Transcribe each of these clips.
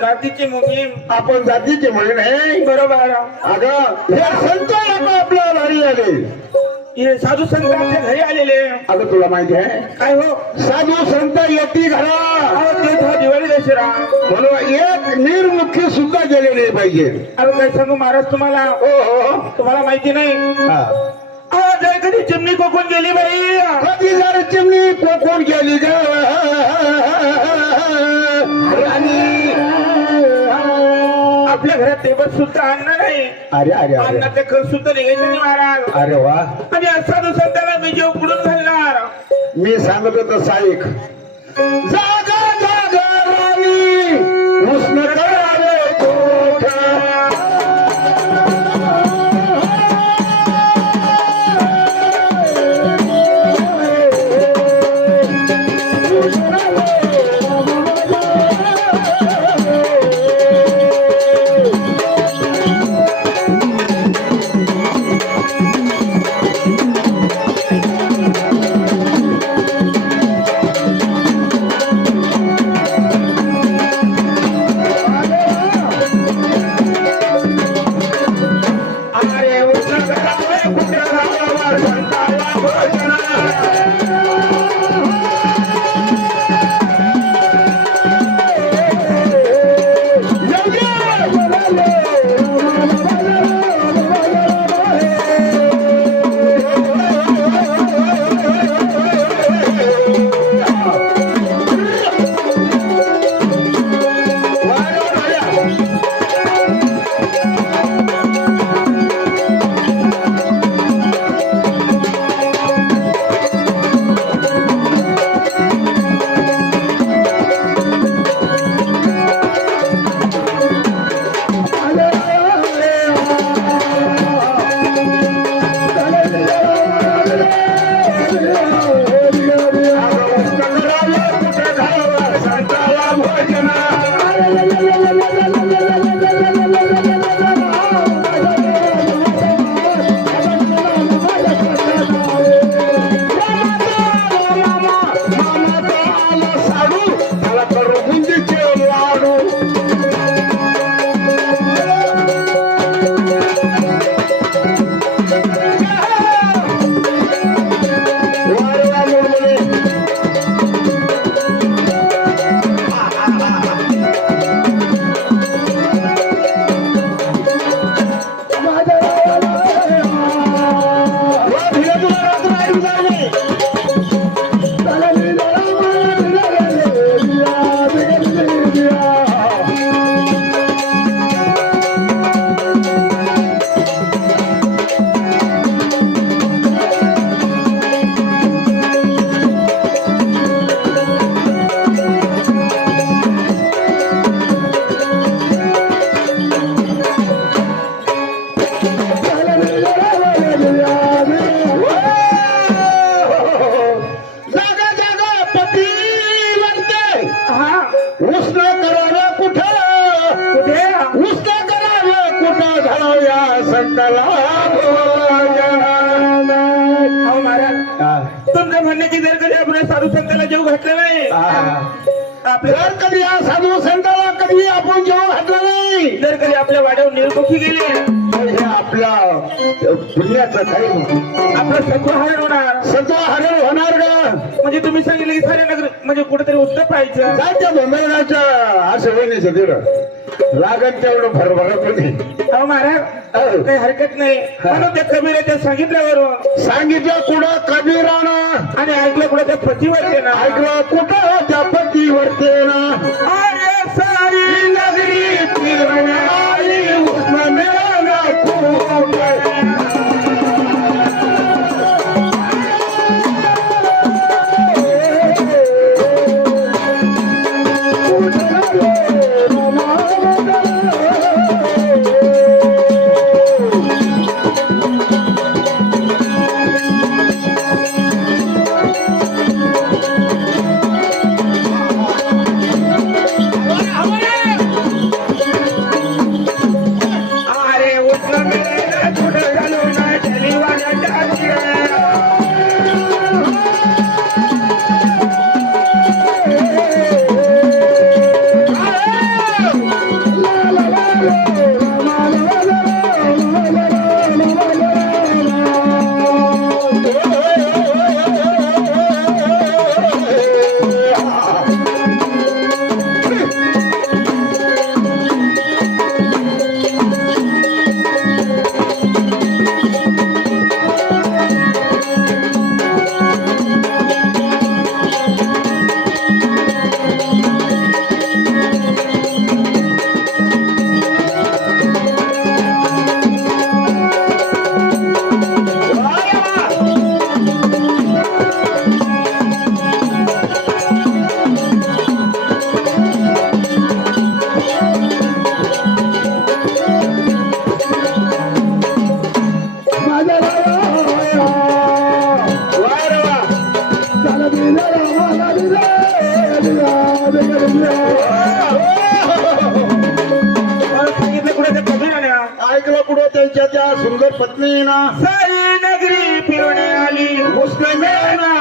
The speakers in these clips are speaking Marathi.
जातीची मोहीम आपण जातीची मोहीम आहे बरोबर. अगं हे संत लोक आपल्या घरी आले, हे साधू संत आपल्या घरी आलेले. अगं तुला माहिती आहे काय हो साधू संत येती घरा अहो ते दिवाळी दसरा म्हणून एक निर्मुखी सुद्धा गेले नाही पाहिजे. अहो काय सांगू महाराज तुम्हाला, हो हो तुम्हाला माहिती नाही. हा. अहो जर कधी चिमणी कोकून गेली बाई, कधी जर चिमणी कोकून गेली ग राणी, आपल्या घरात टेबल सुद्धा आणणार नाही. अरे अरे अरे अन्नातले खत सुद्धा निघायचं नाही महाराज. अरे वा. आणि साधू संतांना मी जेव पुढून घालणार. मी सांगत होतो साईक जागा जागा राणी उष्ण करावे कोठ. या संताला अहो महाराज तुमच्या म्हणण्याची जर कधी आपण साधू संताला जेव घातलं नाही आपल्या जर कधी या साधू संताला कधी आपण जेव्हा घातलं नाही जर कधी आपल्या वाड्यावर निर्मुखी गेले तर हे आपल्या पुण्याचं काही नाही. आपलं सत्व हरण होणार सत्व हरण होणार का म्हणजे तुम्ही सांगितलं की सारे नगर म्हणजे कुठेतरी उत्तर पाहायचं जायच्या भंबेराच्या असं होण्याचं तिथं लागन तेवढं भरभरा पण अहो महाराज काही हरकत नाही म्हणून त्या कबीराच्या सांगितल्यावर सांगितलं कुठं कबीरानं आणि ऐकलं कुठं त्या प्रतिवर्तेनं ऐकलं कुठं त्या पतीवरतेनं अरे सारी नगरी फिरणारी उष्ण मिळाला खूप अरे उष्ण मेला कुठं चालू ना जलीवाण्याच्या सांगितलं कुठं त्या कबीराने ऐकलं कुठं त्यांच्या त्या सुंदर पत्नीनं सारी नगरी फिरवणे आली उष्ण मिळाला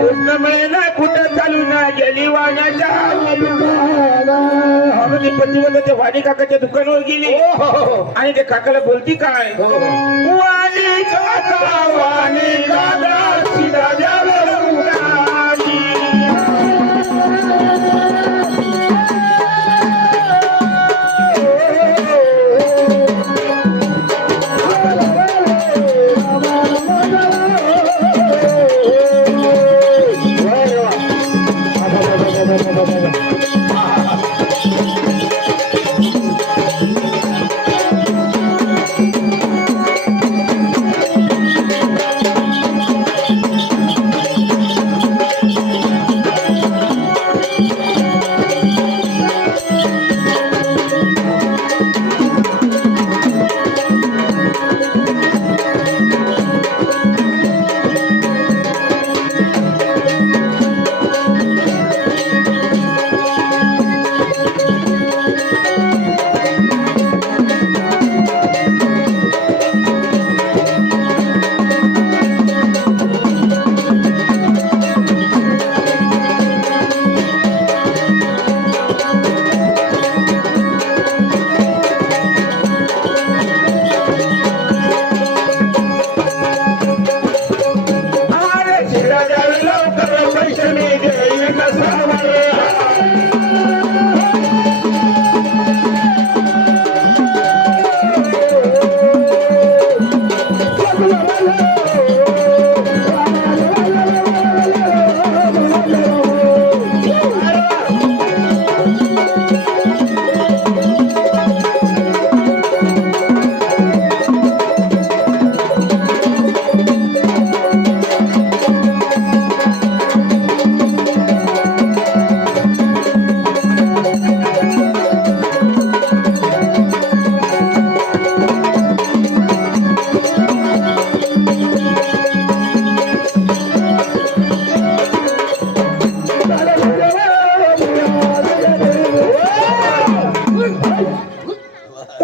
उष्ण मेला कुठं चालू ना जलीवाण्याच्या ती प्रतिवर्त त्या वाणी काकाच्या दुकानावर गेली आणि त्या काकाला बोलती काय वाणी काका वाणी काका सीधा जावे उडाली.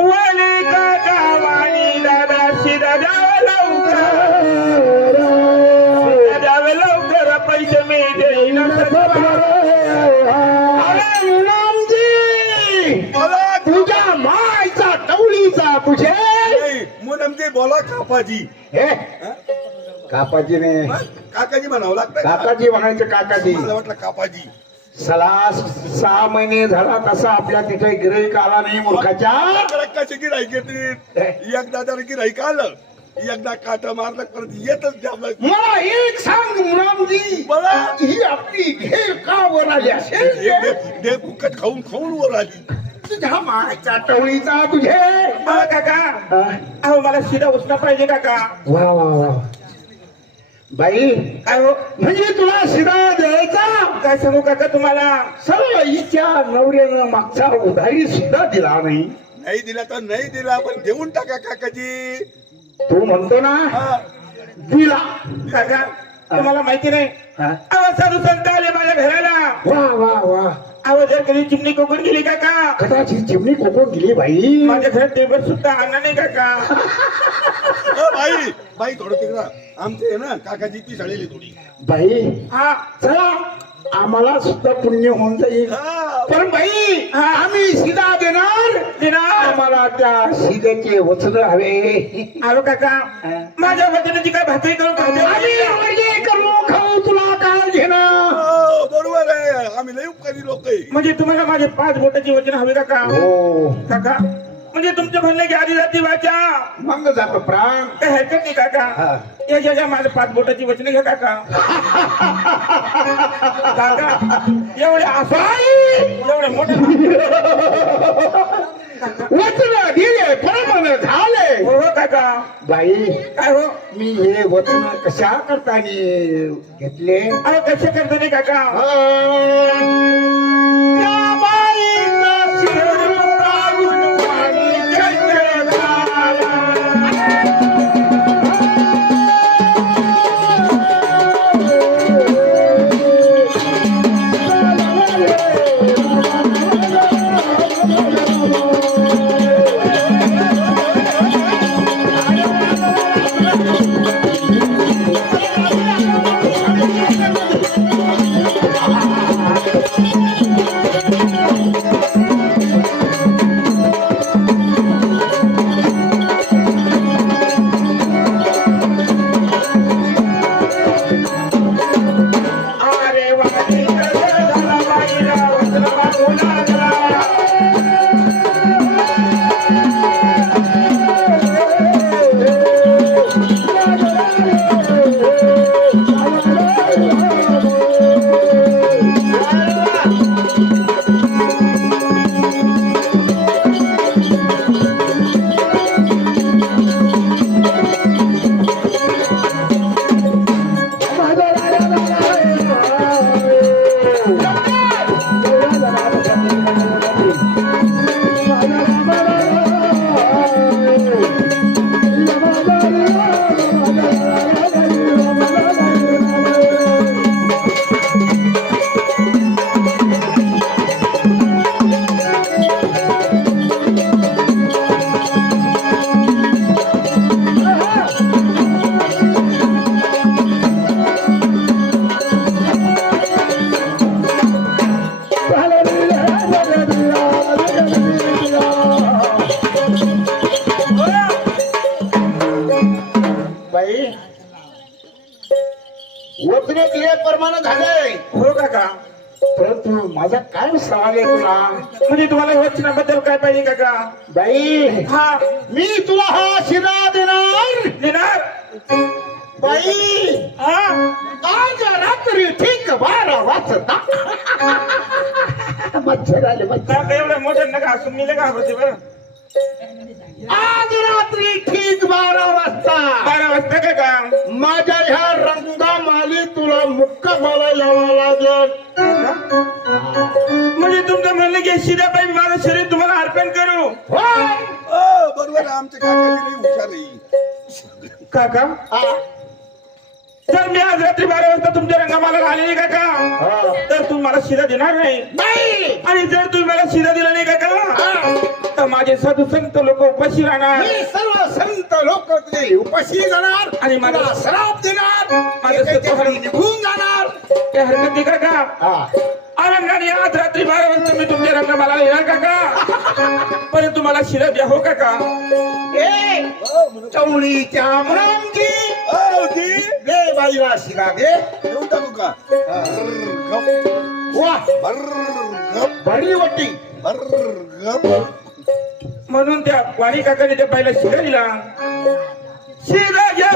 वाले सुद्धा द्यावे लवकर पैसे मी देईन मला तुझ्या मायचा टवळीचा तुझे मुलम ते बोला कापाजी हे काकाजी ने काकाजी म्हणावं लागतं का? काकाजी म्हणायचं काकाजी मला वाटलं कापाजी सला 6 महिने झाला तसा आपल्या तिथे गिराईक आला नाही मूर्खाच्या कशी गिराईक येते एकदा जर गिराईक आलं एकदा काट मारलं परत येतच द्यावं मला एक सांग मुलामजी मला ही आपली घेर का वर आली असेल दे फुकट खाऊन खाऊन वर आली तुझ्या मायचा टवळीचा तुझे हा काका अहो मला शिदा उचना पाहिजे काका वा वा वा बाई काय हो म्हणजे तुला शिदा द्यायचा काय सांगू काका तुम्हाला सर्व हिच्या नवऱ्यानं मागचा उधारी सुद्धा दिला नाही नाही दिला तर नाही दिला पण देऊन टाका काकाजी तू म्हणतो ना हा. दिला काका तुम्हाला माहिती नाही हा? अहो साधू संत आले माझ्या घराला वा वा वा अहो जर कधी चिमणी कोकण गेली काका कदाचित चिमणी कोकण गेली बाई माझ्या घरात टेबल सुद्धा आणणार नाही काका बाई बाई थोडं तिकडं आमचे आहे ना काकाजी ती शाळेली थोडी बाई हा चला आम्हाला सुद्धा पुण्य होऊन जाईल हा. पण बाई आम्ही शिदा देणार देणार आम्हाला त्या शिद्याचे वचन हवे अहो काका माझ्या वचनाची काय भाकरी करून आम्ही खाते वर्गे करू खाऊ तुला काय घेणं हो, बरोबर आहे आम्ही लई उपकारी लोक आहे म्हणजे तुम्हाला माझे 5 बोटाची वचन हवे काका हो काका म्हणजे तुमचं म्हणणं की आधी जाती वाचा मग जातो प्राण काय हरकत नाही काका हा. या माझ्या 5 बोटाची वचन घ्या काका काका एवढे एवढे मोठे वचन दिले प्रमाण झाले हो हो काका बाई काय हो मी हे वचन कशा करता घेतले अहो कसे करतो नाही काका त्या बाईचा शिर काढून वाणी चंद्र झाला. अरे वाणी चंद्र झाला बाईला वचन मागू लागला. बाई वचन दिल्याप्रमाणे झाले हो काका परंतु माझा काय सवाल आहे तुला म्हणजे तुम्हाला वचनाबद्दल काय पाहिजे काका बाई हा मी तुला हा शिरा देणार देणार बाई हा आज रात्री ठीक 12 वाजता मच्छर आले मच्छर काका एवढ्या मोठ्या नका असून मी लगा घाबरते बरं आज रात्री ठीक 12 वाजता 12 वाजता काका माझ्या ह्या रंगामाली तुला मुक्का मला यावं लागेल म्हणजे तुमचं म्हणलं की शिदाबाई माझं शरीर तुम्हाला अर्पण करू होय. हो, बरोबर आहे आमचे काकाजी लई हुशार आहे काका हा. जर मी आज रात्री 12 वाजता तुमच्या रंगमाला आले नाही काका हा. तर तुम्ही मला शिधा देणार नाही नाही आणि जर तुम्ही मला शिधा दिला नाही काका तर माझे साधू संत लोक उपाशी राहणार मी सर्व संत लोक तुझे उपाशी जाणार आणि मला- तुला श्राप देणार माझं एकेच्या स्वतः- घरी निघून जाणार काही हरकत नाही काका हा. आनंदाने आज रात्री 12 वाजता मी तुमच्या रंगमाला येणार काका परंतु मला शिधा द्या हो काका ए चवळीच्या मुलांची ती दे बाईला शिरा दे देऊन टाकू का गप वा गप भरी वटी गप म्हणून त्या वाणी काकाने त्या पहिला शिधा दिला शिधा घ्या